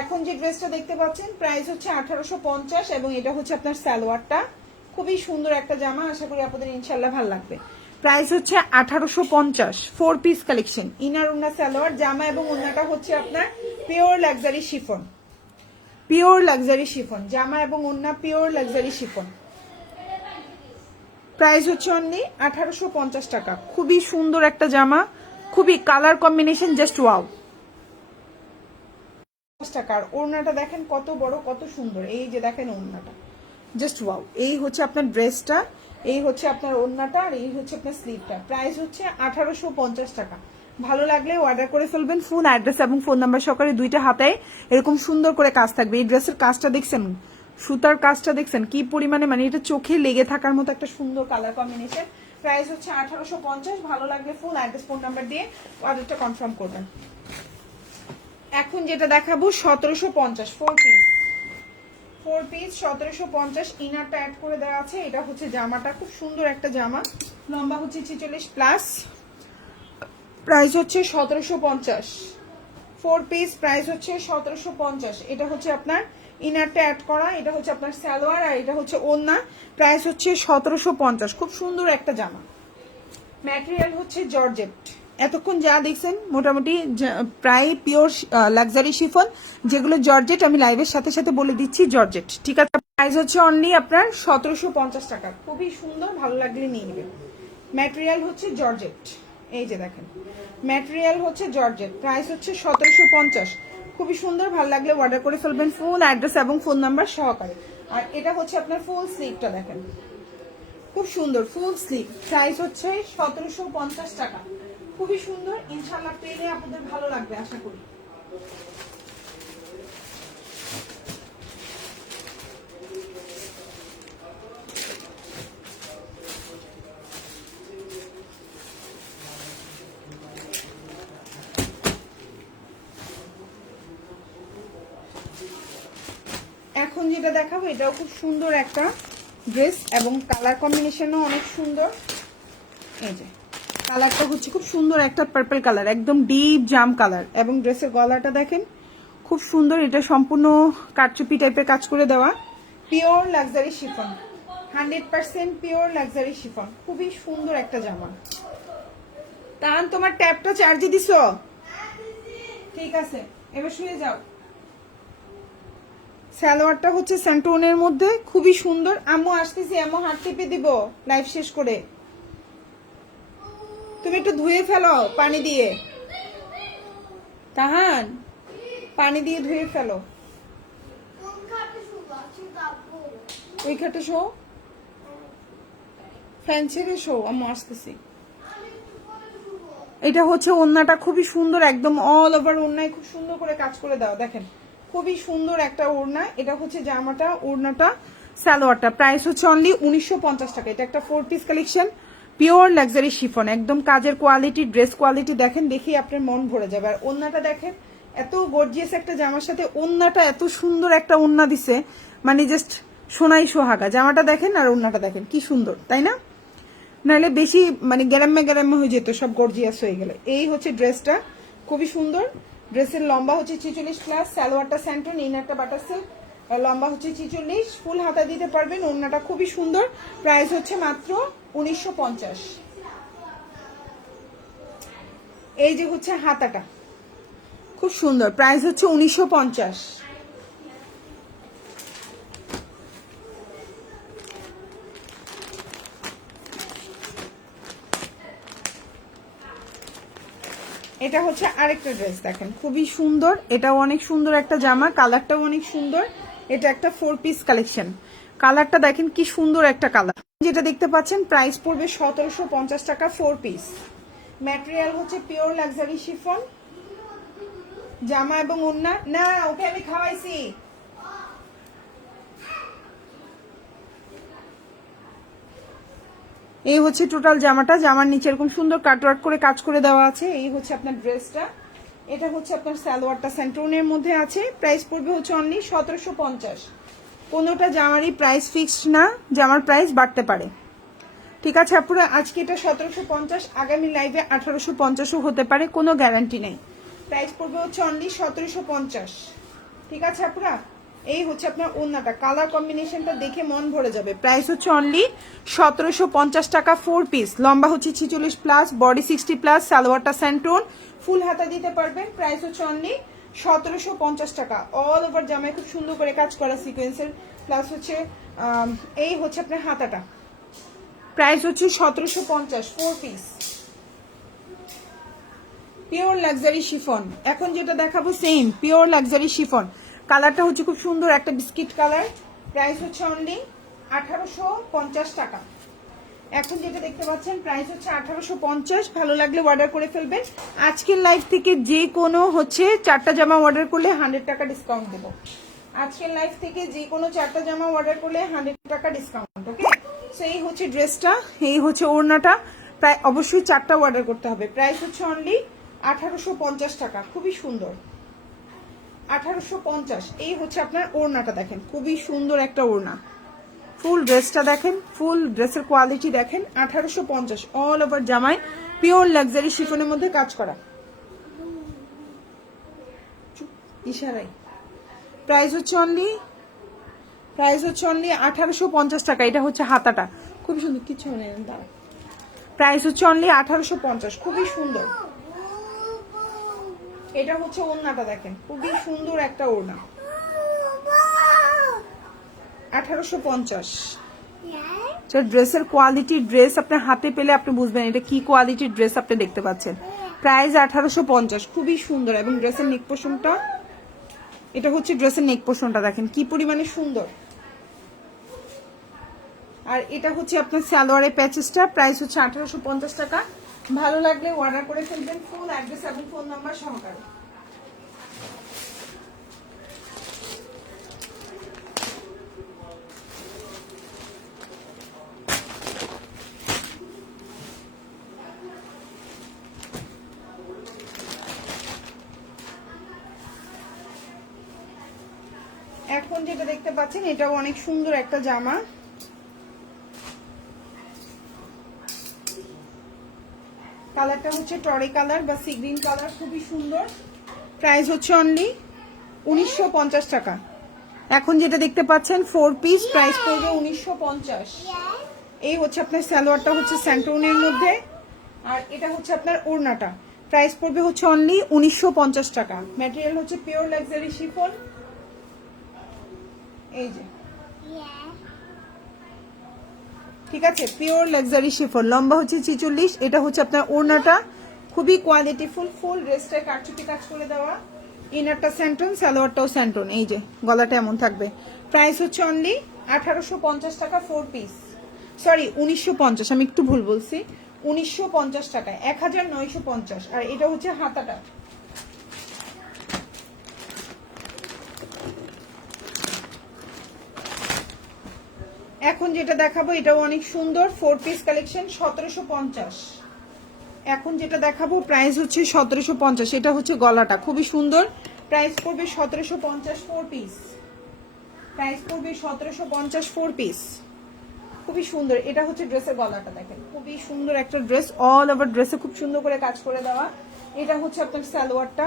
এখন যে ড্রেসটা দেখতে পাচ্ছেন প্রাইস হচ্ছে 1850 এবং এটা হচ্ছে আপনার সালোয়ারটা। খুবই সুন্দর একটা জামা, আশা করি আপনাদের ইনশাল্লাহ ভালো লাগবে। প্রাইস হচ্ছে 1850, 4 পিস কালেকশন। ইনার ওন্না সালোয়ার, জামা এবং ওন্নাটা হচ্ছে আপনার pure luxury chiffon, pure luxury chiffon, জামা এবং ওন্না পিওর লাক্সারি শিফন। প্রাইস হচ্ছে অনলি 1850 টাকা। খুবই সুন্দর একটা জামা, খুবই কালার কম্বিনেশন, জাস্ট ওয়াও। টাকার ওড়নাটা দেখেন কত বড়, কত সুন্দর। এই যে দেখেন ওড়নাটা, জাস্ট ওয়াও। এই হচ্ছে আপনার ড্রেসটা, এই হচ্ছে আপনার ওড়নাটা, আর এই হচ্ছে আপনার স্লিভটা। প্রাইস হচ্ছে 1850 টাকা। ভালো লাগলে অর্ডার করে ফেলবেন। ফুল অ্যাড্রেস এবং ফোন নাম্বার সহকারে দুইটা হাতায় এরকম সুন্দর করে কাজ থাকবে। এই ড্রেসের কাজটা দেখছেন, সুতার কাজটা দেখছেন কি পরিমাণে, মানে এটা চোখে লেগে থাকার মতো একটা সুন্দর কালার কম্বিনেশন। প্রাইস হচ্ছে 1850। ভালো লাগবে ফুল অ্যাড্রেস ফোন নাম্বার দিয়ে অর্ডারটা কনফার্ম করবেন। এখন যেটা দেখাবো 1750, 4 পিস, 4 পিস 1750। ইনারটা অ্যাড করে দেওয়া আছে। এটা হচ্ছে জামাটা, খুব সুন্দর একটা জামা, লম্বা হচ্ছে 46 প্লাস। প্রাইস হচ্ছে 1750, 4 পিস। প্রাইস হচ্ছে 1750। এটা হচ্ছে আপনার ইনারটা অ্যাড করা, এটা হচ্ছে আপনার সালোয়ার, আর এটা হচ্ছে ওড়না। প্রাইস হচ্ছে 1750। খুব সুন্দর একটা জামা, ম্যাটেরিয়াল হচ্ছে জর্জেট। এতক্ষণ যা দেখছেন মোটামুটি প্রায় পিওর লাক্সারি শিফন, যেগুলো জর্জেট, আমি লাইভের সাথে সাথে বলে দিচ্ছি জর্জেট। ঠিক আছে, প্রাইস হচ্ছে অনলি আপনার 1750 টাকা। খুবই সুন্দর, ভালো লাগলে নিয়ে নেবেন। ম্যাটেরিয়াল হচ্ছে জর্জেট, এই যে দেখেন ম্যাটেরিয়াল হচ্ছে জর্জেট, প্রাইস হচ্ছে 1750। খুবই সুন্দর, ভালো লাগলে অর্ডার করে ফেলবেন ফুল অ্যাড্রেস এবং ফোন নাম্বার সহকারে। আর এটা হচ্ছে আপনার ফুল স্লিভটা দেখেন, খুব সুন্দর ফুল স্লিভ, প্রাইস হচ্ছে 1750 টাকা। খুবই সুন্দর, ইনশাআল্লাহ পেলে আপনাদের ভালো লাগবে আশা করি। এখন যেটা দেখাবো এটাও খুব সুন্দর একটা ড্রেস এবং কালার কম্বিনেশনও অনেক সুন্দর। এই যে কালারটা হচ্ছে খুব সুন্দর একটা পার্পল কালার, একদম ডিপ জাম কালার, এবং ড্রেসের গলাটা দেখেন খুব সুন্দর, এটা সম্পূর্ণ কারচুপি টাইপের কাজ করে দেওয়া, pure luxury chiffon, 100% pure luxury chiffon. খুবই সুন্দর একটা জামা। তান তোমার ট্যাপটা চার্জে দিছো? ঠিক আছে, এবার শুয়ে যাও। সালোয়ারটা হচ্ছে স্যান্টোনের মধ্যে, খুবই সুন্দর। আম্মু আসতেছি, আম্মু হাত টিপে দিব লাইভ শেষ করে। তুমি একটু ধুয়ে ফেলো পানি দিয়ে, তাহান পানি দিয়ে ধুয়ে ফেলো। ওই খাটে শো, ফ্যান ছেড়ে শো, আম্মু আসতেছি। এটা হচ্ছে ওড়নাটা, খুবই সুন্দর, একদম অল ওভার ওড়নায় খুব সুন্দর করে কাজ করে দাও, দেখেন খুবই সুন্দর একটা ওড়না। এটা হচ্ছে জামাটা, ওড়নাটা, সালোয়ারটা, প্রাইস হচ্ছে অনলি 1950 টাকা। এটা একটা 4 piece collection, pure luxury chiffon, একদম কাজের কোয়ালিটি, ড্রেস কোয়ালিটি দেখেন, দেখি আপনার মন ভরে যাবে। আর ওড়নাটা দেখেন, এত গর্জিয়াস একটা জামার সাথে ওড়নাটা এত সুন্দর একটা ওড়না দিছে, মানে জাস্ট সোনাই সোহাগা। জামাটা দেখেন আর ওড়নাটা দেখেন কি সুন্দর, তাই না? নাহলে বেশি মানে গ্যারাম্মে গ্যারাম্মে হয়ে যেত সব গর্জিয়াস হয়ে গেলে। এই হচ্ছে ড্রেসটা, খুবই সুন্দর। ড্রেসের লম্বা হচ্ছে 46 প্লাস, সালোয়ারটা স্যান্টন, ইনারটা বাটার সিল্ক, লম্বা হচ্ছে 46, ফুল হাতা দিতে পারবেন। ওড়নাটা খুবই সুন্দর, প্রাইস হচ্ছে মাত্র 1950। এই যে হচ্ছে হাতাটা, খুব সুন্দর, প্রাইস হচ্ছে 1950। এটা হচ্ছে আরেকটা ড্রেস দেখেন, খুবই সুন্দর, এটাও অনেক সুন্দর একটা জামা, কালারটাও অনেক সুন্দর। এটা একটা 4 পিস কালেকশন, কালারটা দেখেন কি সুন্দর একটা কালার। যেটা দেখতে পাচ্ছেন প্রাইস পড়বে 1750 টাকা 4 পিস। ম্যাটেরিয়াল হচ্ছে পিওর লাক্সারি শিফন, জামা এবং ওড়না। না ওকে আমি খাওয়াইছি। এই হচ্ছে টোটাল জামাটা, জামার নিচে এরকম সুন্দর কাটওয়ার্ক করে কাজ করে দেওয়া আছে। এই হচ্ছে আপনার ড্রেসটা, এটা হচ্ছে আপনার সালোয়ারটা স্যান্টোনের মধ্যে আছে, প্রাইস পড়বে হচ্ছে অনলি 1750। কোনোটা জামারই প্রাইস ফিক্সড না, জামার প্রাইস বাড়তে পারে। ঠিক আছে আপুরা, আজকে এটা 1750, আগামী লাইভে 1850ও হতে পারে, কোনো গ্যারান্টি নেই। প্রাইস পড়বে হচ্ছে অনলি 1750। ঠিক আছে আপুরা, এই হচ্ছে আপনার ওড়নাটা, কালার কম্বিনেশনটা দেখে মন ভরে যাবে। প্রাইস হচ্ছে অনলি 1750 টাকা 4 পিস, লম্বা হচ্ছে 46 প্লাস, বডি 60 প্লাস, সালোয়ারটা স্যান্টোন, ফুল হাতা দিতে পারবেন। প্রাইস হচ্ছে অনলি 1750 টাকা। অল ওভার জামায় খুব সুন্দর করে কাজ করা সিকোয়েন্সের, প্লাস হচ্ছে এই হচ্ছে আপনার হাতাটা, প্রাইস হচ্ছে 1750 4 পিস, পিওর লাক্সারি শিফন। এখন যেটা দেখাবো সেম পিওর লাক্সারি শিফন, কালারটা হচ্ছে খুব সুন্দর একটা বিস্কিট কালার, প্রাইস হচ্ছে অনলি 1850 টাকা। এখন যেটা দেখতে পাচ্ছেন প্রাইস হচ্ছে 1850, ভালো লাগলে অর্ডার করে ফেলবেন। আজকের লাইভ থেকে যে কোনো হচ্ছে 4টা জামা অর্ডার করলে 100 টাকা ডিসকাউন্ট দেবো। আজকের লাইভ থেকে যে কোনো 4টা জামা অর্ডার করলে 100 টাকা ডিসকাউন্ট, ওকে? সো এই হচ্ছে ড্রেসটা, এই হচ্ছে ওড়নাটা, প্রায় অবশ্যই 4টা অর্ডার করতে হবে। প্রাইস হচ্ছে অনলি 1850 টাকা, খুবই সুন্দর, 1850। এই হচ্ছে আপনার ওড়নাটা দেখেন, খুবই সুন্দর একটা ওড়না, ফুল ড্রেসটা দেখেন, ফুল ড্রেসের কোয়ালিটি দেখেন, 1850। অল ওভার জামায় পিওর লাক্সারি শিফনের মধ্যে কাজ করা, ইশারাই। প্রাইস হচ্ছে অনলি 1850 টাকা। এটা হচ্ছে হাতাটা, খুবই সুন্দর, কিছু নেই দাঁড়া, প্রাইস হচ্ছে অনলি 1850, খুবই সুন্দর। এটা হচ্ছে ওড়নাটা দেখেন, খুবই সুন্দর একটা ওড়না, 1850। ড্রেসের কোয়ালিটি, ড্রেস আপনার হাতে পেলে আপনি বুঝবেন এটা কি কোয়ালিটির ড্রেস আপনি দেখতে পাচ্ছেন। প্রাইস 1850, খুবই সুন্দর। এবং ড্রেসের নেক পোর্শনটা, এটা হচ্ছে ড্রেসের নেক পোর্শনটা দেখেন কি পরিমাণে সুন্দর। আর এটা হচ্ছে আপনার সালোয়ারের প্যাচেসটা, প্রাইস হচ্ছে 1850 টাকা। ভালো লাগলে অর্ডার করে ফেলবেন ফুল অ্যাড্রেস এবং ফোন নাম্বার সহকারে। এখন যেটা দেখতে পাচ্ছেন এটাও অনেক সুন্দর একটা জামা, কালারটা হচ্ছে টরে কালার বা সি গ্রিন কালার, খুবই সুন্দর। প্রাইস হচ্ছে অনলি 1950 টাকা। এখন যেটা দেখতে পাচ্ছেন 4 পিস, প্রাইস পড়বে 1950। এই হচ্ছে আপনার সালোয়ারটা হচ্ছে স্যান্টোনের মধ্যে, আর এটা হচ্ছে আপনার ওড়নাটা, প্রাইস পড়বে হচ্ছে অনলি 1950 টাকা। ম্যাটেরিয়াল হচ্ছে পিওর লাক্সারি শিফন। এই যে ঠিক আছে, পিওর লাক্সারি শিফন, লম্বা হচ্ছে 46। এটা হচ্ছে আপনার ওড়নাটা, খুবই কোয়ালিটিফুল, ফুল ড্রেসটায় কাটচুপি কাজ করে দেওয়া। ইনারটা স্যান্টন, সালোয়ারটাও স্যান্টন। এই যে গলাটা এমন থাকবে। প্রাইস হচ্ছে অনলি 1850 টাকা 4 পিস, সরি 1950, আমি একটু ভুল বলছি, 1950 টাকায় 1950। আর এটা হচ্ছে হাতাটা। এখন যেটা দেখাবো এটাও অনেক সুন্দর, 4 পিস কালেকশন, 1750। এখন যেটা দেখাবো প্রাইস হচ্ছে 1750। এটা হচ্ছে গলাটা, খুবই সুন্দর, প্রাইস পড়বে 1750 4 পিস। প্রাইস পড়বে 1750 4 পিস, খুবই সুন্দর। এটা হচ্ছে ড্রেসের গলাটা দেখেন, খুবই সুন্দর একটা ড্রেস, অল ওভার ড্রেসে খুব সুন্দর করে কাজ করে দেওয়া। এটা হচ্ছে আপনার সালোয়ারটা,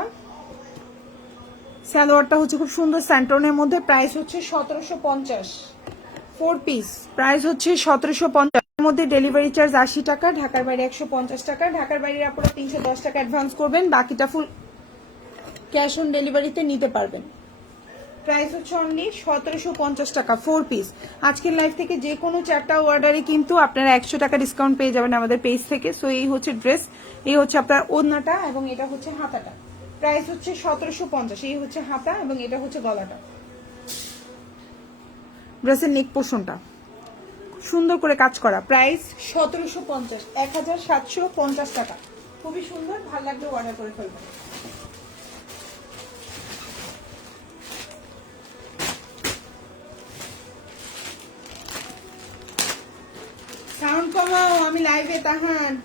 সালোয়ারটা হচ্ছে খুব সুন্দর স্যান্টনের মধ্যে, প্রাইস হচ্ছে 1750 4 পিস, প্রাইস হচ্ছে 1750। এর মধ্যে ডেলিভারি চার্জ 80 টাকা, ঢাকার বাইরে 150 টাকা। ঢাকার বাইরে আপনারা 310 টাকা অ্যাডভান্স করবেন, বাকিটা ফুল ক্যাশ অন ডেলিভারিতে নিতে পারবেন। প্রাইস হচ্ছে অনলি 1750 টাকা 4 পিস। আজকের লাইভ থেকে যে কোনো 4টা অর্ডারে কিন্তু আপনারা 100 টাকা ডিসকাউন্ট পেয়ে যাবেন আমাদের পেজ থেকে। সো এই হচ্ছে ড্রেস, এই হচ্ছে আপনার ওড়নাটা এবং এটা হচ্ছে হাতাটা। প্রাইস হচ্ছে 1750। এই হচ্ছে হাতা এবং এটা হচ্ছে গলাটা। ড্রেসের নেক পোর্শনটা সুন্দর করে কাজ করা, প্রাইস 1750, 1750 টাকা, খুবই সুন্দর। ভালো লাগলে অর্ডার করে ফেলবেন। সাউন্ড কমাও, আমি লাইভে তাহান।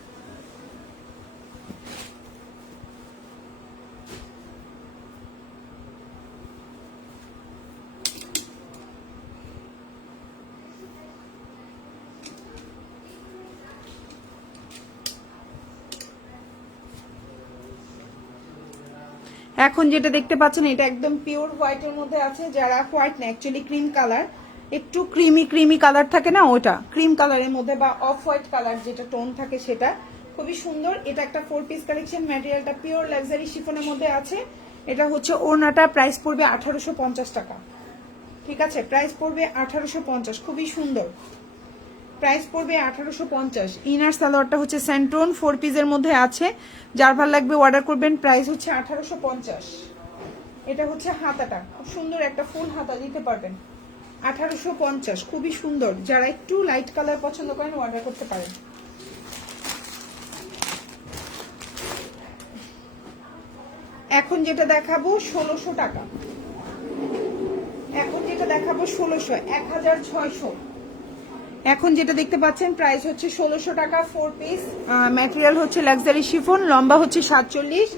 এখন যেটা দেখতে পাচ্ছেন এটা একদম পিওর হোয়াইটের মধ্যে আছে, যারা হোয়াইট না অ্যাকচুয়ালি ক্রিম কালার, একটু ক্রিমি কালার থাকে না, ওটা ক্রিম কালারের মধ্যে বা অফ হোয়াইট কালার যেটা টোন থাকে সেটা, খুবই সুন্দর। এটা একটা 4 পিস কালেকশন, ম্যাটেরিয়ালটা পিওর লাক্সারি শিফনের মধ্যে আছে। এটা হচ্ছে ওড়নাটা, প্রাইস পড়বে 1850 টাকা। ঠিক আছে, প্রাইস পড়বে 1850, খুবই সুন্দর, প্রাইস পড়বে 1850। ইনার সালোয়ারটা হচ্ছে স্যান্টন, 4 পিসের মধ্যে আছে, যার ভালো লাগবে অর্ডার করবেন। প্রাইস হচ্ছে 1850। এটা হচ্ছে হাতাটা, খুব সুন্দর একটা ফুল হাতা দিতে পারবেন, 1850, খুবই সুন্দর। যারা একটু লাইট কালার পছন্দ করেন অর্ডার করতে পারেন। এখন যেটা দেখাবো 1600 টাকা, এখন যেটা দেখাবো 1600, 1600। এখন যেটা দেখতে পাচ্ছেন প্রাইস হচ্ছে 1600 টাকা 4 পিস। ম্যাটেরিয়াল হচ্ছে লাক্সারি শিফন, লম্বা হচ্ছে 47,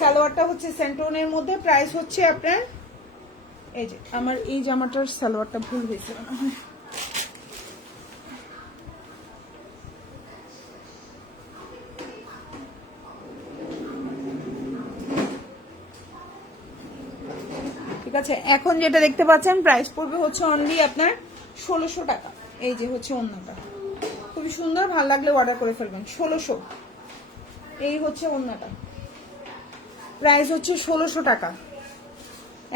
সালোয়ারটা হচ্ছে সেন্টোনের মধ্যে। প্রাইস হচ্ছে আপনার, এই যে আমার এই জামাটার সালোয়ারটা ভুল হয়েছে, ঠিক আছে। এখন যেটা দেখতে পাচ্ছেন প্রাইস পড়বে হচ্ছে অনলি আপনার 1600 টাকা। এই যে হচ্ছে ওড়নাটা, খুবই সুন্দর, ভালো লাগলে অর্ডার করে ফেলবেন। 1600 এই হচ্ছে ওড়নাটা, প্রাইস হচ্ছে 1600 টাকা।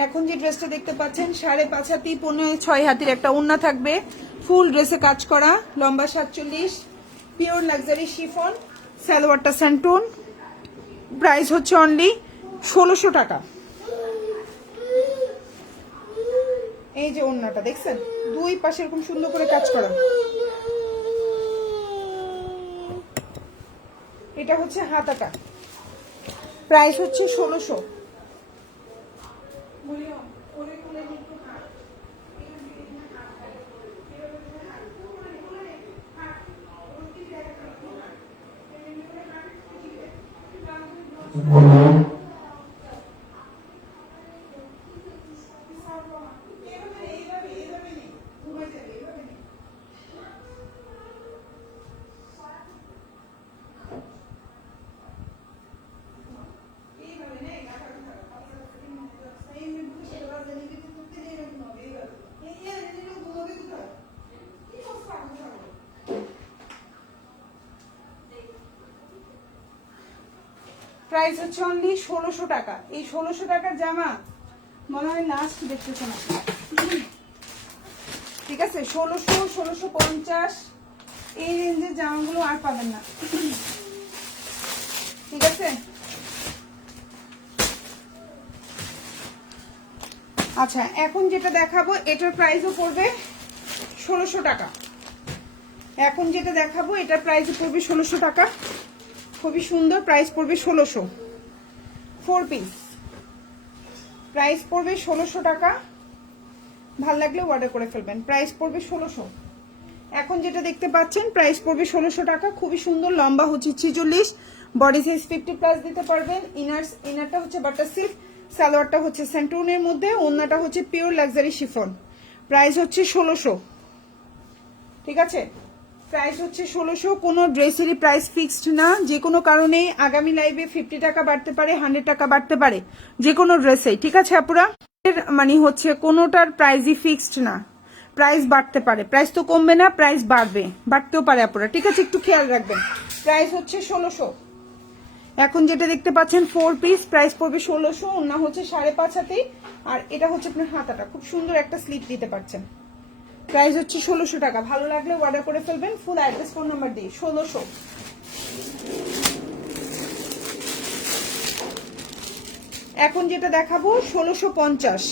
এখন যে ড্রেসটা দেখতে পাচ্ছেন 5.5 হাতি 6 হাতির একটা ওড়না থাকবে, ফুল ড্রেসে কাজ করা, লম্বা 47, পিওর লাক্সারি শিফন, সালোয়ারটা স্যান্টুন, প্রাইস হচ্ছে অনলি 1600 টাকা। এই যে ওড়নাটা দেখছেন, দুই পাশে এরকম সুন্দর করে কাজ করা, এটা হচ্ছে হাতাটা, প্রাইস হচ্ছে 1600। প্রাইস হচ্ছে অনলি 1600 টাকা। এই 1600 টাকার জামা মনে হয় লাস্ট দেখতেছে না, ঠিক আছে? 1600, 1650 এই রেঞ্জের জামাগুলো আর পাবেন না, ঠিক আছে? আচ্ছা, এখন যেটা দেখাবো এটার প্রাইসও পড়বে 1600 টাকা। এখন যেটা দেখাবো এটার প্রাইসও পড়বে 1600 টাকা, খুবই সুন্দর, প্রাইস পড়বে 1600, 4 পিস, প্রাইস পড়বে 1600 টাকা। ভাল লাগলে অর্ডার করে ফেলবেন, প্রাইস পড়বে 1600। এখন যেটা দেখতে পাচ্ছেন প্রাইস পড়বে 1600 টাকা, খুবই সুন্দর, লম্বা হচ্ছে 46, বডি সাইজ 50+ দিতে পারবেন। ইনারটা হচ্ছে বাটার সিল্ক, সালোয়ারটা হচ্ছে স্যান্টুনের মধ্যে, ওড়নাটা হচ্ছে পিওর লাক্সারি শিফন, প্রাইস হচ্ছে 1600, ঠিক আছে? প্রাইস হচ্ছে 1600। কোনো ড্রেসেরই প্রাইস ফিক্সড না, যে কোনো কারণে আগামী লাইভে 50 টাকা বাড়তে পারে, 100 টাকা বাড়তে পারে, যে কোনো ড্রেসেই, ঠিক আছে আপুরা? মানে হচ্ছে কোনোটার প্রাইসই ফিক্সড না, প্রাইস বাড়তে পারে, প্রাইস তো কমবে না, প্রাইস বাড়বে, বাড়তেও পারে আপুরা, ঠিক আছে? একটু খেয়াল রাখবেন। প্রাইস হচ্ছে 1600। এখন যেটা দেখতে পাচ্ছেন 4 পিস, প্রাইস পড়বে 1600, ওড়না হচ্ছে 5.5 হাতে, আর এটা হচ্ছে আপনার হাতাটা, খুব সুন্দর একটা স্লিপ দিতে পারছেন, প্রাইস হচ্ছে 1600 টাকা। ভালো লাগলে অর্ডার করে ফেলবেন, ফুল অ্যাড্রেস ফোন নাম্বার দিয়ে। 1600। এখন যেটা দেখাবো 1650,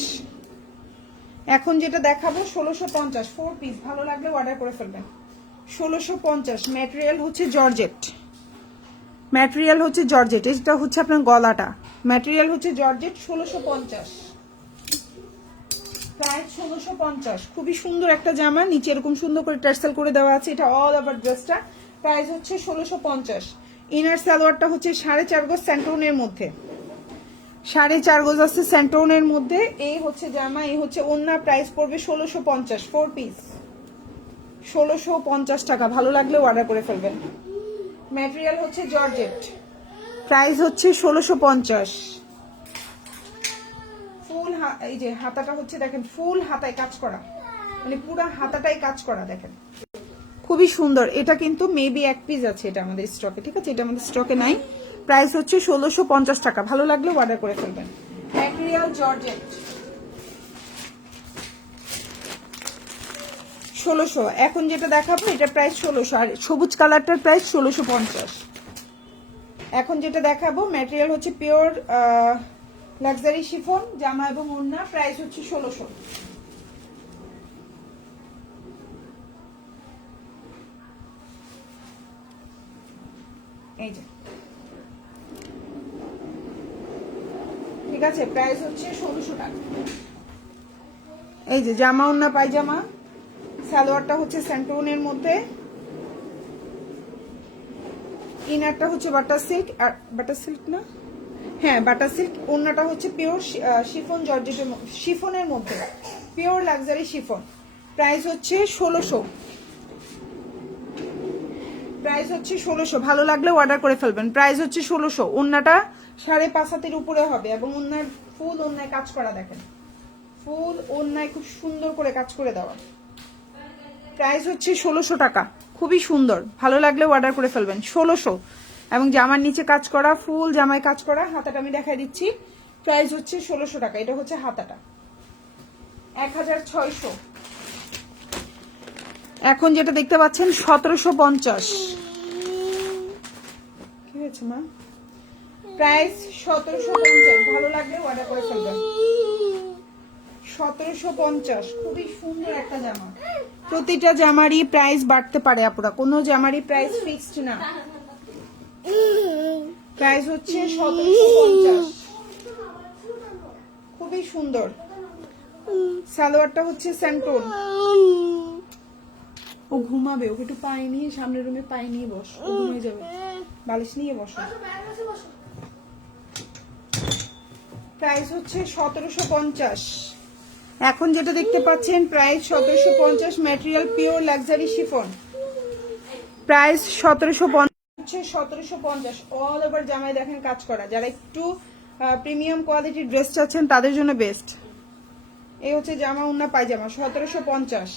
এখন যেটা দেখাবো 1650, 4 পিস, ভালো লাগলে অর্ডার করে ফেলবেন। 1650, ম্যাটেরিয়াল হচ্ছে জর্জেট, ম্যাটেরিয়াল হচ্ছে জর্জেট, এটা হচ্ছে আপনার গলাটা, ম্যাটেরিয়াল হচ্ছে জর্জেট, 1650, প্রাইস 1650। খুবই সুন্দর একটা জামা, নিচে এরকম সুন্দর করে টার্সেল করে দেওয়া আছে, এটা অল ওভার ড্রেসটা, প্রাইস হচ্ছে 1650। ইনার সালোয়ারটা হচ্ছে 4.5 গজ স্যান্টোনের মধ্যে, 4.5 গজ আছে স্যান্টোনের মধ্যে, এই হচ্ছে জামা, এই হচ্ছে ওড়না, প্রাইস পড়বে 1650, 4 পিস, 1650 টাকা। ভালো লাগলে অর্ডার করে ফেলবেন। ম্যাটেরিয়াল হচ্ছে জর্জেট, প্রাইস হচ্ছে 1650। ফুল এই যে হাতাটা হচ্ছে দেখেন, ফুল হাতায় কাজ করা, মানে পুরো হাতাটাই কাজ করা, দেখেন খুবই সুন্দর। এটা কিন্তু মেবি 1 পিস আছে, এটা আমাদের স্টকে, ঠিক আছে? এটা আমাদের স্টকে নাই। প্রাইস হচ্ছে 1650 টাকা। ভালো লাগলে অর্ডার করে ফেলবেন। Material georgette, 1600। এখন যেটা দেখাবো এটা প্রাইস 1600, আর সবুজ কালারটার প্রাইস 1650। এখন যেটা দেখাবো ম্যাটেরিয়াল হচ্ছে পিওর লাক্সারি শিফন, জামা এবং ওড়না, প্রাইস হচ্ছে 1600। এই যে, ঠিক আছে? প্রাইস হচ্ছে 1600 টাকা। এই যে জামা, ওড়না, পায়জামা, সালোয়ারটা হচ্ছে স্যান্টোনের মধ্যে, ইনারটা হচ্ছে বাটার সিল্ক, আর বাটার সিল্ক না, হ্যাঁ বাটার সিল্ক, ওড়নাটা হচ্ছে পিওর শিফন জর্জেটের, শিফনের মধ্যে, পিওর লাক্সারি শিফন, প্রাইস হচ্ছে 1600, প্রাইস হচ্ছে 1600। ভালো লাগলে অর্ডার করে ফেলবেন, প্রাইস হচ্ছে 1600। ওড়নাটা 5.5 হাতের উপরে হবে, এবং ওড়নার ফুল ওড়নায় কাজ করা, দেখেন ফুল ওড়নায় খুব সুন্দর করে কাজ করে দেওয়া, প্রাইস হচ্ছে 1600 টাকা। খুবই সুন্দর, ভালো লাগলে অর্ডার করে ফেলবেন। 1600 এবং জামার নিচে কাজ করা, ফুল জামায় কাজ করা। হাতাটা আমি দেখাই দিচ্ছি, প্রাইস হচ্ছে 1600 টাকা। এটা হচ্ছে হাতাটা 1600। এখন যেটা দেখতে পাচ্ছেন 1750। কি হয়েছে মা? প্রাইস 1750, ভালো লাগলে অর্ডার করে ফেলবেন। 1750, খুবই সুন্দর একটা জামা। প্রতিটা জামারই প্রাইস বাড়তে পারে আপুরা, কোনো জামারই প্রাইস ফিক্সড না। প্রাইস হচ্ছে 1750, খুবই সুন্দর। সালোয়ারটা হচ্ছে স্যান্টোন। ও ঘুমাবে, ওকে একটু পায়ে নিয়ে সামনের রুমে পায়ে নিয়ে বস, ও ঘুমিয়ে যাবে। বালিশ নিয়ে বসো। প্রাইস হচ্ছে 1750। এখন যেটা দেখতে পাচ্ছেন price 1750, material pure luxury chiffon. Price 1750 হচ্ছে 1750। অল ওভার জামায় দেখেন কাজ করা। যারা একটু প্রিমিয়াম কোয়ালিটির ড্রেস চাচ্ছেন তাদের জন্য বেস্ট। এই হচ্ছে জামা, ওন্না, পায়জামা 1750।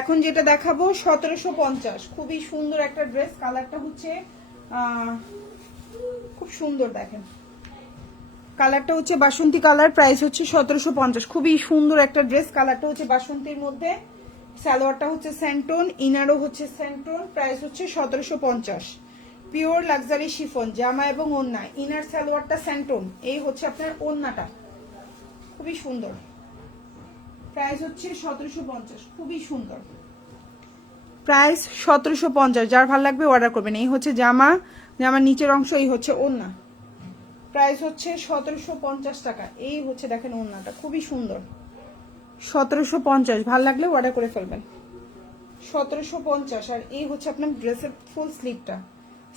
এখন যেটা দেখাবো 1750, খুবই সুন্দর একটা ড্রেস। কালারটা হচ্ছে খুব সুন্দর, দেখেন কালারটা হচ্ছে বাসন্তী কালার। প্রাইস হচ্ছে 1750, খুবই সুন্দর একটা ড্রেস। কালারটা হচ্ছে বাসন্তীর মধ্যে, সালোয়ারটা হচ্ছে স্যান্টোন, ইনারও হচ্ছে স্যান্টোন। প্রাইস হচ্ছে 1750। পিওর লাক্সারি শিফন জামা এবং ওড়না, ইনার সালোয়ারটা স্যান্টোন। এই হচ্ছে আপনার ওড়নাটা, খুবই সুন্দর। প্রাইস হচ্ছে 1750, খুবই সুন্দর। প্রাইস 1750, যার ভালো লাগবে অর্ডার করবেন। এই হচ্ছে জামা, জামার নিচের অংশ, এই হচ্ছে ওড়না। প্রাইস হচ্ছে 1750 টাকা। এই হচ্ছে দেখেন ওড়নাটা, খুবই সুন্দর। 1750, ভালো লাগলে অর্ডার করে ফেলবেন। 1750। আর এই হচ্ছে আপনার ড্রেসের ফুল স্লিভটা,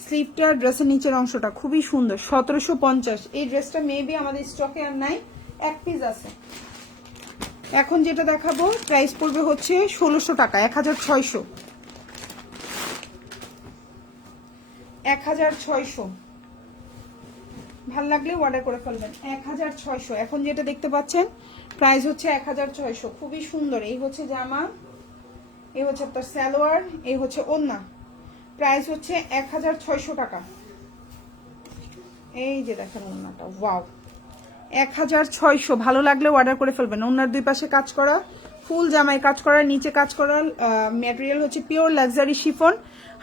স্লিভটা ড্রেসের নিচের অংশটা খুবই সুন্দর। 1750। এই ড্রেসটা মেবি আমাদের স্টকে আর নাই, এক পিস আছে। এখন যেটা দেখাবো প্রাইস পড়বে হচ্ছে 1600 টাকা, 1600। 1600, ভাল লাগলে অর্ডার করে ফেলবেন। 1600। এখন যেটা দেখতে পাচ্ছেন প্রাইস হচ্ছে 1600, খুবই সুন্দর। এই হচ্ছে জামা, এই হচ্ছে আপনার সালোয়ার, এই হচ্ছে ওড়না। প্রাইস হচ্ছে 1600 টাকা। এই যে দেখেন ওড়নাটা, ওয়াও, 1600। ভালো লাগলে অর্ডার করে ফেলবেন। ওড়নার দুই পাশে কাজ করা, ফুল জামায় কাজ করা, নিচে কাজ করা। ম্যাটেরিয়াল হচ্ছে পিওর লাক্সারি শিফন,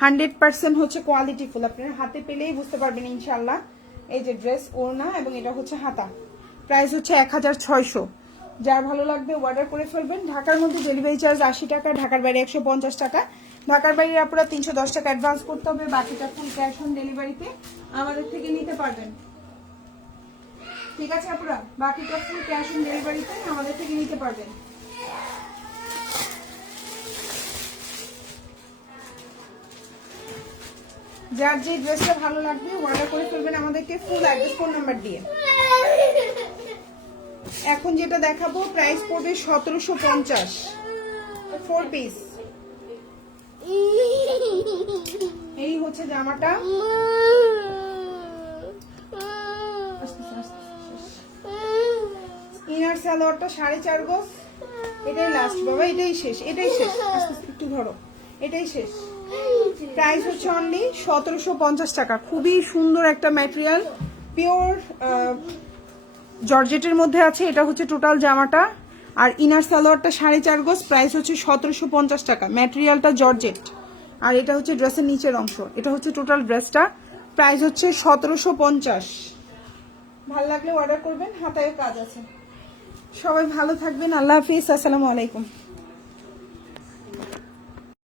100% হচ্ছে কোয়ালিটি ফুল। আপনারা হাতে পেলেই বুঝতে পারবেন ইনশাল্লাহ। এই যে ড্রেস, ওড়না এবং এটা হচ্ছে হাতা। প্রাইস হচ্ছে 1600। যার ভালো লাগবে অর্ডার করে ফেলবেন। ঢাকার মধ্যে ডেলিভারি চার্জ 80 টাকা, ঢাকার বাইরে 150 টাকা। ঢাকার বাইরে আপনারা 310 টাকা অ্যাডভান্স করতে হবে, বাকিটা ফুল ক্যাশ অন ডেলিভারিতে আমাদের থেকে নিতে পারবেন। ঠিক আছে আপুরা, বাকিটা ফুল ক্যাশ অন ডেলিভারিতে আমাদের থেকে নিতে পারবেন। যার যে ড্রেসটা ভালো লাগবে অর্ডার করে ফেলবেন আমাদেরকে ফুল অ্যাড্রেস, ফোন নাম্বার দিয়ে। এখন যেটা দেখাবো প্রাইস পড়বে 1750, 4 পিস। এই হচ্ছে জামাটা, ইনার সালোয়ারটা 4.5 গজ। এটাই লাস্ট বাবা, এটাই শেষ, এটাই শেষ। একটু ধরো, এটাই শেষ। প্রাইস হচ্ছে অনলি 1750 টাকা। খুবই সুন্দর একটা ম্যাটেরিয়াল, পিওর জর্জেটের মধ্যে আছে। এটা হচ্ছে টোটাল জামাটা, আর ইনার সালোয়ারটা 4.5 গজ। প্রাইস হচ্ছে 1750 টাকা। ম্যাটেরিয়ালটা জর্জেট, আর এটা হচ্ছে ড্রেসের নিচের অংশ। এটা হচ্ছে টোটাল ড্রেসটা। প্রাইস হচ্ছে 1750। ভালো লাগলে অর্ডার করবেন, হাতায় কাজ আছে। সবাই ভালো থাকবেন, আল্লাহ হাফিজ, আসসালামু আলাইকুম।